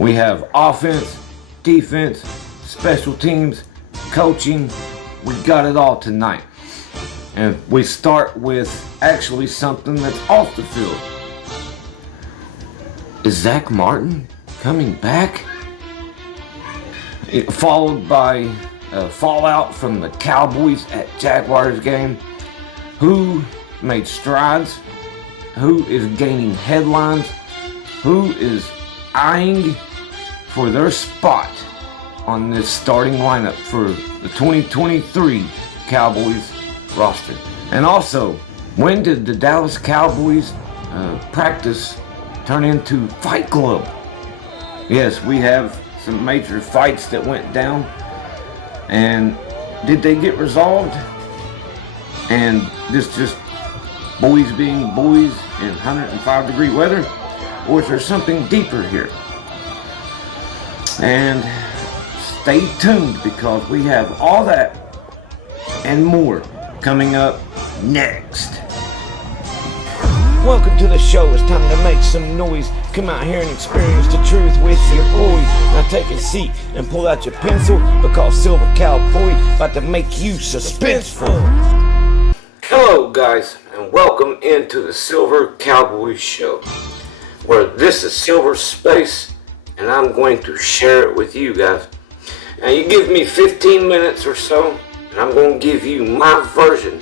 We have offense, defense, special teams, coaching. We got it all tonight. And we start with actually something that's off the field. Is Zach Martin coming back? Followed by fallout from the Cowboys at Jaguars game. Who made strides? Who is gaining headlines? Who is eyeing for their spot on this starting lineup for the 2023 Cowboys roster? And also, when did the Dallas Cowboys practice turn into Fight Club? Yes, we have some major fights that went down. And did they get resolved? And this just boys being boys in 105-degree weather? Or is there something deeper here? And stay tuned, because we have all that and more coming up next. Welcome to the show. It's time to make some noise. Come out here and experience the truth with your boy. Now take a seat and pull out your pencil, because Silver Cowboy about to make you suspenseful. Hello guys, and welcome into the Silver Cowboy Show, where this is Silver Space, and I'm going to share it with you guys. Now you give me 15 minutes or so, and I'm going to give you my version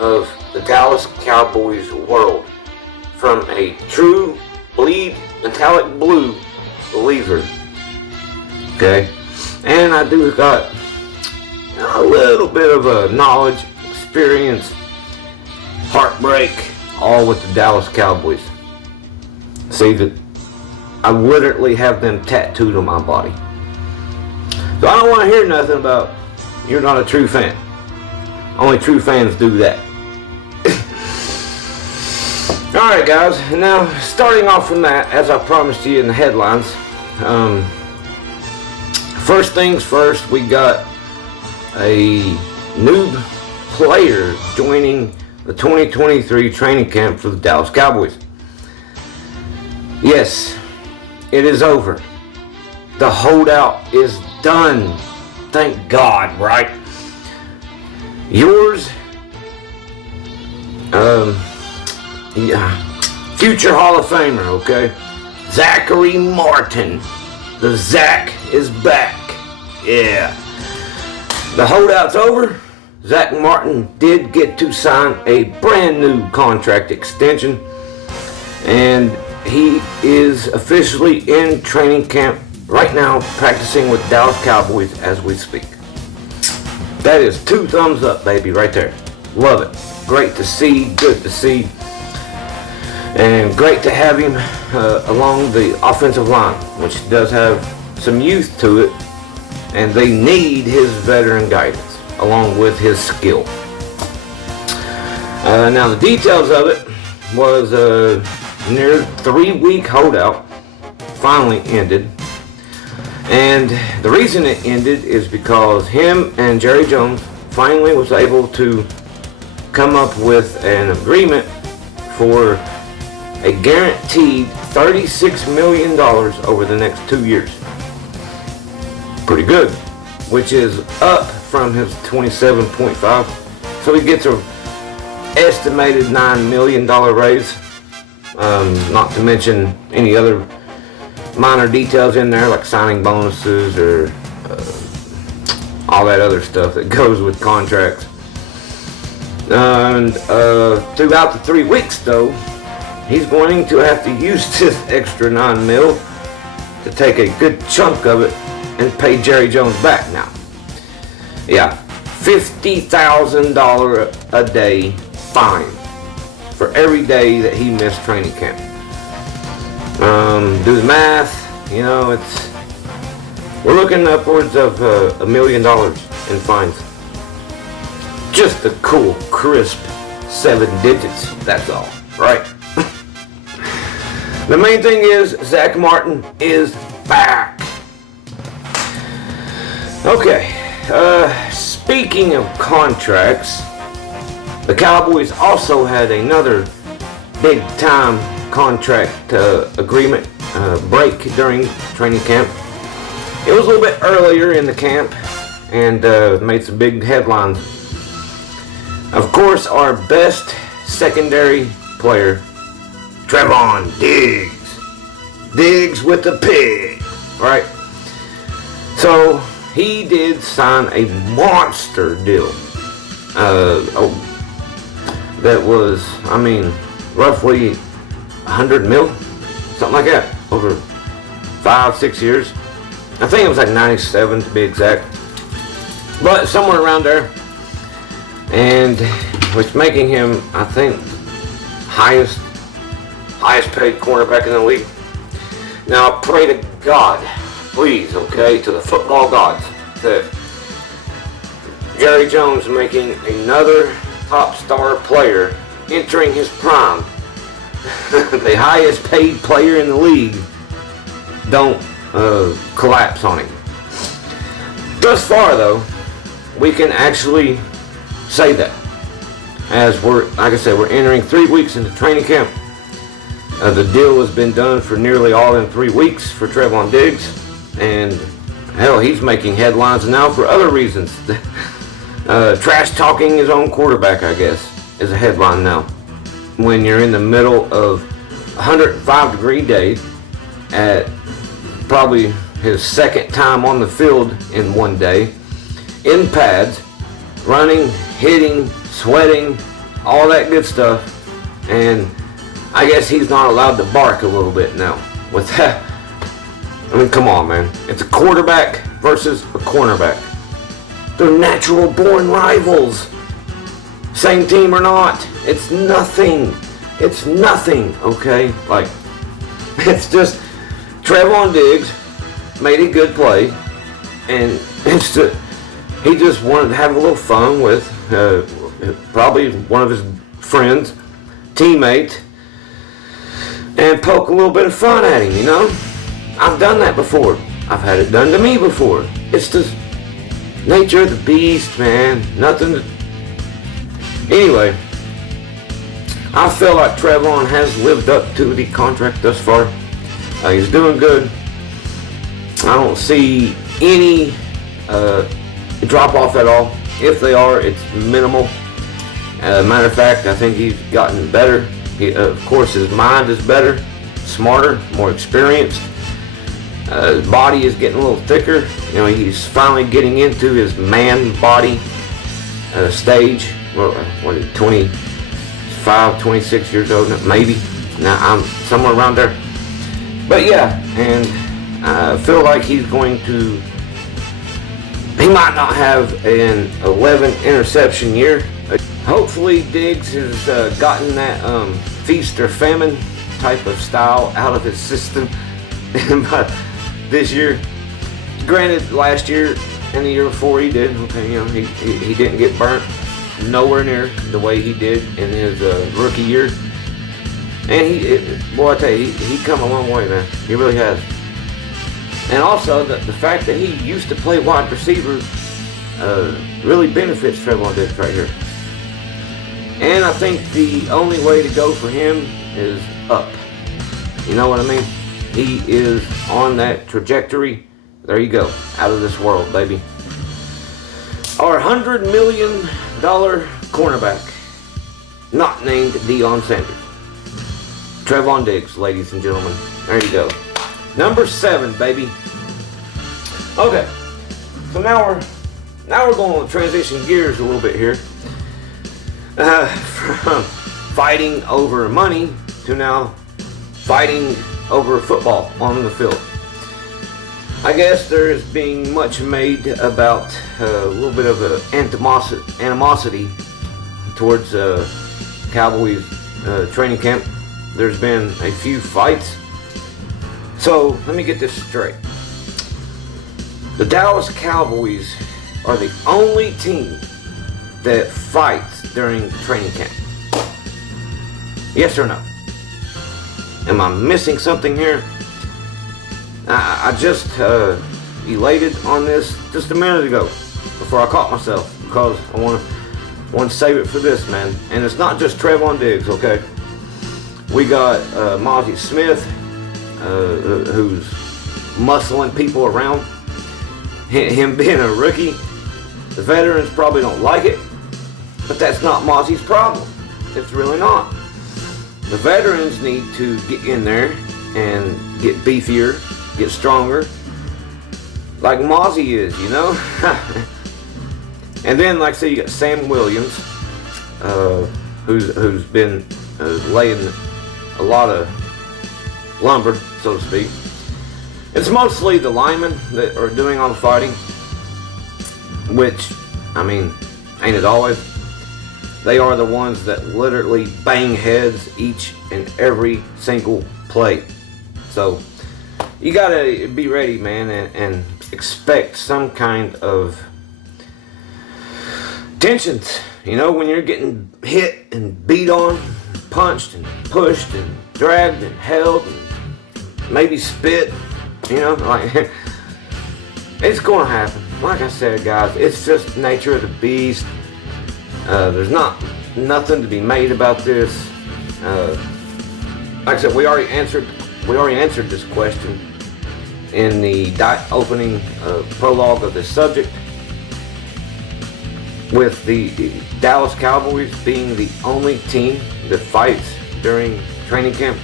of the Dallas Cowboys world from a true bleed metallic blue believer. Okay? And I do got a little bit of a knowledge, experience, heartbreak, all with the Dallas Cowboys. See, that I literally have them tattooed on my body. So I don't want to hear nothing about you're not a true fan. Only true fans do that. Alright guys, now starting off from that, as I promised you in the headlines, first things first, we got a new player joining the 2023 training camp for the Dallas Cowboys. Yes, it is over. The holdout is done. Thank God, right? Yours, future Hall of Famer, okay? Zachary Martin. The Zach is back. Yeah. The holdout's over. Zach Martin did get to sign a brand new contract extension, and he is officially in training camp right now, practicing with Dallas Cowboys as we speak. That is 2 thumbs up, baby, right there. Love it. Great to see, good to see, and great to have him along the offensive line, which does have some youth to it, and they need his veteran guidance along with his skill. Now the details of it was near 3-week holdout finally ended, and the reason it ended is because him and Jerry Jones finally was able to come up with an agreement for a guaranteed $36 million over the next 2 years. Pretty good, which is up from his 27.5. So he gets a estimated $9 million raise. Not to mention any other minor details in there, like signing bonuses or all that other stuff that goes with contracts. And throughout the 3 weeks, though, he's going to have to use this extra $9 million to take a good chunk of it and pay Jerry Jones back now. Yeah, $50,000 a day fine for every day that he missed training camp. Do the math, you know, we're looking upwards of $1 million in fines. Just a cool, crisp 7 digits, that's all, right? The main thing is Zach Martin is back. Okay, speaking of contracts, the Cowboys also had another big time contract agreement break during training camp. It was a little bit earlier in the camp and made some big headlines. Of course, our best secondary player, Trevon Diggs. Diggs with the pig, right? So he did sign a monster deal. That was, I mean, roughly 100 mil, something like that, over 5-6 years. I think it was like 97 to be exact, but somewhere around there. And was making him, I think, highest paid cornerback in the league. Now I pray to God, please, okay, to the football gods, that Jerry Jones making another top star player entering his prime, the highest paid player in the league, don't collapse on him. Thus far, though, we can actually say that, as we're, like I said, we're entering 3 weeks into training camp. The deal has been done for nearly all in 3 weeks for Trevon Diggs, and hell, he's making headlines now for other reasons. Trash talking his own quarterback, I guess, is a headline now. When you're in the middle of 105-degree day at probably his second time on the field in one day, in pads, running, hitting, sweating, all that good stuff, and I guess he's not allowed to bark a little bit now. With that, I mean, come on, man. It's a quarterback versus a cornerback. They're natural born rivals. Same team or not, it's nothing. It's nothing, okay? Like, it's just Trevon Diggs made a good play, and it's just, he just wanted to have a little fun with probably one of his friends, teammate, and poke a little bit of fun at him, you know? I've done that before. I've had it done to me before. It's just nature of the beast, man. Nothing to... Anyway, I feel like Trevon has lived up to the contract thus far. He's doing good. I don't see any drop off at all. If they are, it's minimal. Matter of fact, I think he's gotten better. Of course, his mind is better, smarter, more experienced. His body is getting a little thicker. You know, he's finally getting into his man body stage. What is it, 25, 26 years old, maybe. Now, I'm somewhere around there. But yeah, and I feel like he's going to, he might not have an 11 interception year. Hopefully Diggs has gotten that feast or famine type of style out of his system this year. Granted, last year and the year before he did. Okay, you know, he didn't get burnt nowhere near the way he did in his rookie year. And boy, I tell you, he come a long way, man. He really has. And also the fact that he used to play wide receiver really benefits Trevon Diggs right here. And I think the only way to go for him is up. You know what I mean? He is on that trajectory. There you go. Out of this world, baby. Our $100 million cornerback, not named Deion Sanders. Trevon Diggs, ladies and gentlemen. There you go. Number 7, baby. Okay. So now we're going to transition gears a little bit here. From fighting over money to now fighting over football on the field. I guess there is being much made about a little bit of animosity towards Cowboys training camp. There's been a few fights. So let me get this straight. The Dallas Cowboys are the only team that fights during training camp. Yes or no? Am I missing something here? I just elated on this just a minute ago before I caught myself, because I want to save it for this, man. And it's not just Trevon Diggs, okay? We got Mozzie Smith, who's muscling people around. Him being a rookie, the veterans probably don't like it, but that's not Mozzie's problem. It's really not. The veterans need to get in there and get beefier, get stronger, like Mozzie is, you know? And then, like I say, you got Sam Williams, who's been laying a lot of lumber, so to speak. It's mostly the linemen that are doing all the fighting, which, I mean, ain't it always? They are the ones that literally bang heads each and every single play. So you gotta be ready, man, and expect some kind of tensions. You know, when you're getting hit and beat on, punched and pushed and dragged and held and maybe spit, you know, like it's gonna happen. Like I said, guys, it's just nature of the beast. There's nothing to be made about this. Like I said, we already answered this question in the opening prologue of this subject, with the Dallas Cowboys being the only team that fights during training camp.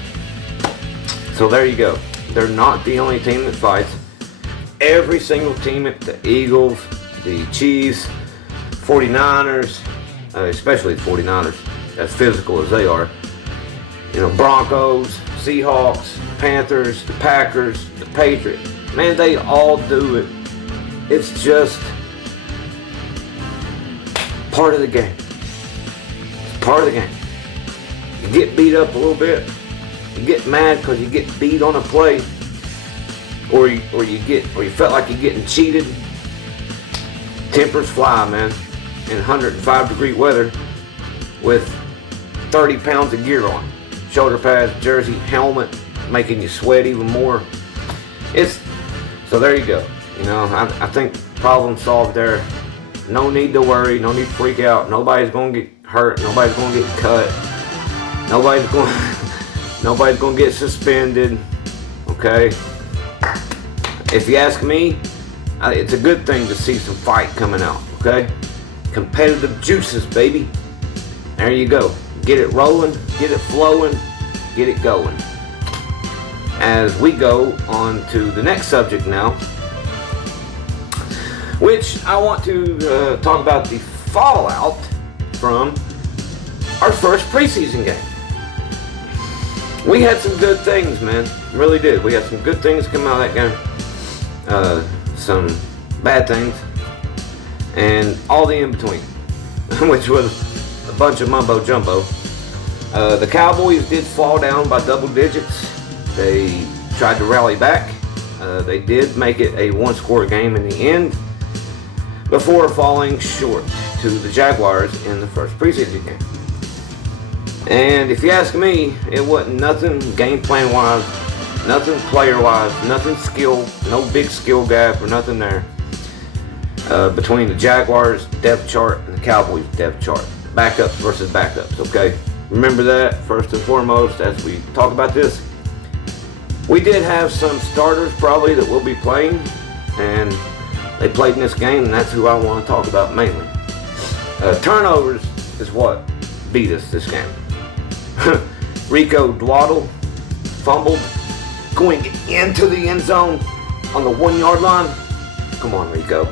So there you go. They're not the only team that fights. Every single team, the Eagles, the Chiefs, 49ers, especially the 49ers, as physical as they are, you know, Broncos, Seahawks, Panthers, the Packers, the Patriots, man, they all do it. It's just part of the game. It's part of the game. You get beat up a little bit, you get mad because you get beat on a play, or you felt like you're getting cheated. Tempers fly, man, in 105-degree weather with 30 pounds of gear on. Shoulder pads, jersey, helmet, making you sweat even more. So there you go. You know, I think problem solved there. No need to worry, no need to freak out. Nobody's gonna get hurt, nobody's gonna get cut, nobody's gonna get suspended. Okay? If you ask me, it's a good thing to see some fight coming out. Okay? Competitive juices, baby. There you go. Get it rolling, get it flowing, get it going. As we go on to the next subject now, which I want to talk about the fallout from our first preseason game. We had some good things, man. Really did. We had some good things come out of that game. Some bad things. And all the in-between. Which was a bunch of mumbo jumbo. The Cowboys did fall down by double digits. They tried to rally back. They did make it a one-score game in the end, before falling short to the Jaguars in the first preseason game. And if you ask me, it wasn't nothing game plan wise, nothing player wise, nothing skill, no big skill gap or nothing there between the Jaguars depth chart and the Cowboys depth chart. Backups versus backups, okay? Remember that first and foremost as we talk about this. We did have some starters probably that will be playing, and they played in this game, and that's who I want to talk about mainly. Turnovers is what beat us this game. Rico Dwaddle fumbled going into the end zone on the 1 yard line. Come on, Rico.